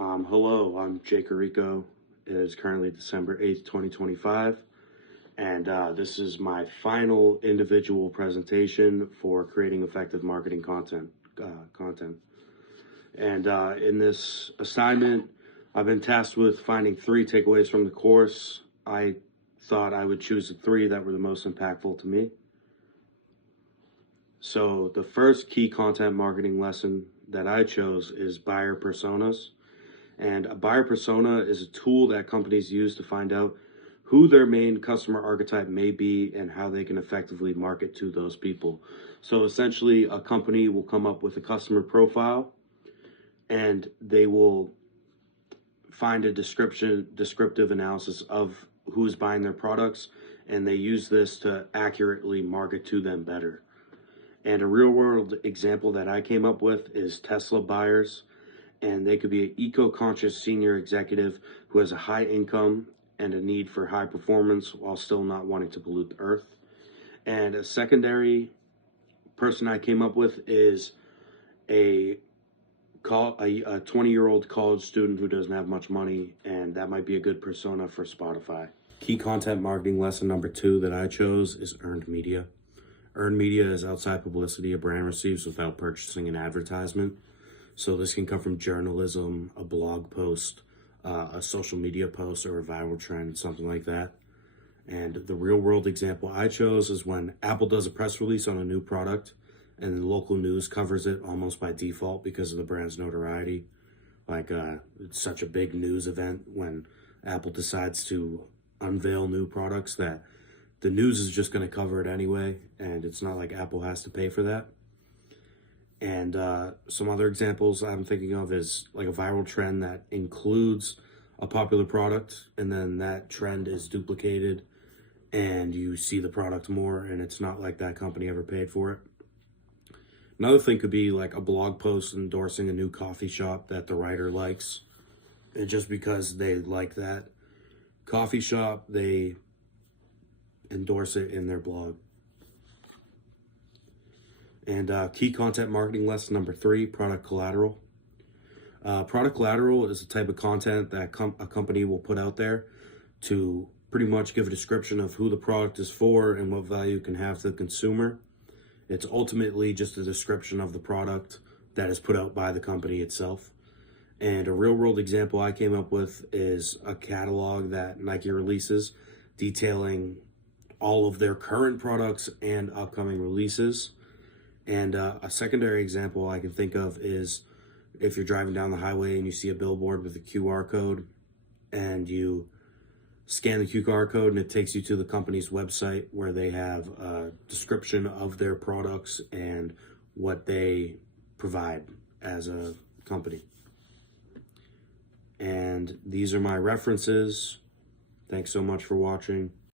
Hello, I'm Jake Rico. It is currently December 8th, 2025, and this is my final individual presentation for creating effective marketing content. And in this assignment, I've been tasked with finding 3 takeaways from the course. I thought I would choose the 3 that were the most impactful to me. So the first key content marketing lesson that I chose is buyer personas. And a buyer persona is a tool that companies use to find out who their main customer archetype may be and how they can effectively market to those people. So essentially, a company will come up with a customer profile and they will find a descriptive analysis of who's buying their products, and they use this to accurately market to them better. And a real world example that I came up with is Tesla buyers. And they could be an eco-conscious senior executive who has a high income and a need for high performance while still not wanting to pollute the earth. And a secondary person I came up with is a 20-year-old college student who doesn't have much money, and that might be a good persona for Spotify. Key content marketing lesson number 2 that I chose is earned media. Earned media is outside publicity a brand receives without purchasing an advertisement. So this can come from journalism, a blog post, a social media post, or a viral trend, something like that. And the real world example I chose is when Apple does a press release on a new product and the local news covers it almost by default because of the brand's notoriety. Like it's such a big news event when Apple decides to unveil new products that the news is just going to cover it anyway, and it's not like Apple has to pay for that. And some other examples I'm thinking of is like a viral trend that includes a popular product, and then that trend is duplicated and you see the product more, and it's not like that company ever paid for it. Another thing could be like a blog post endorsing a new coffee shop that the writer likes. And just because they like that coffee shop, they endorse it in their blog. And key content marketing lesson number 3, product collateral. Product collateral is a type of content that a company will put out there to pretty much give a description of who the product is for and what value it can have to the consumer. It's ultimately just a description of the product that is put out by the company itself. And a real world example I came up with is a catalog that Nike releases detailing all of their current products and upcoming releases. And a secondary example I can think of is if you're driving down the highway and you see a billboard with a QR code and you scan the QR code and it takes you to the company's website where they have a description of their products and what they provide as a company. And these are my references. Thanks so much for watching.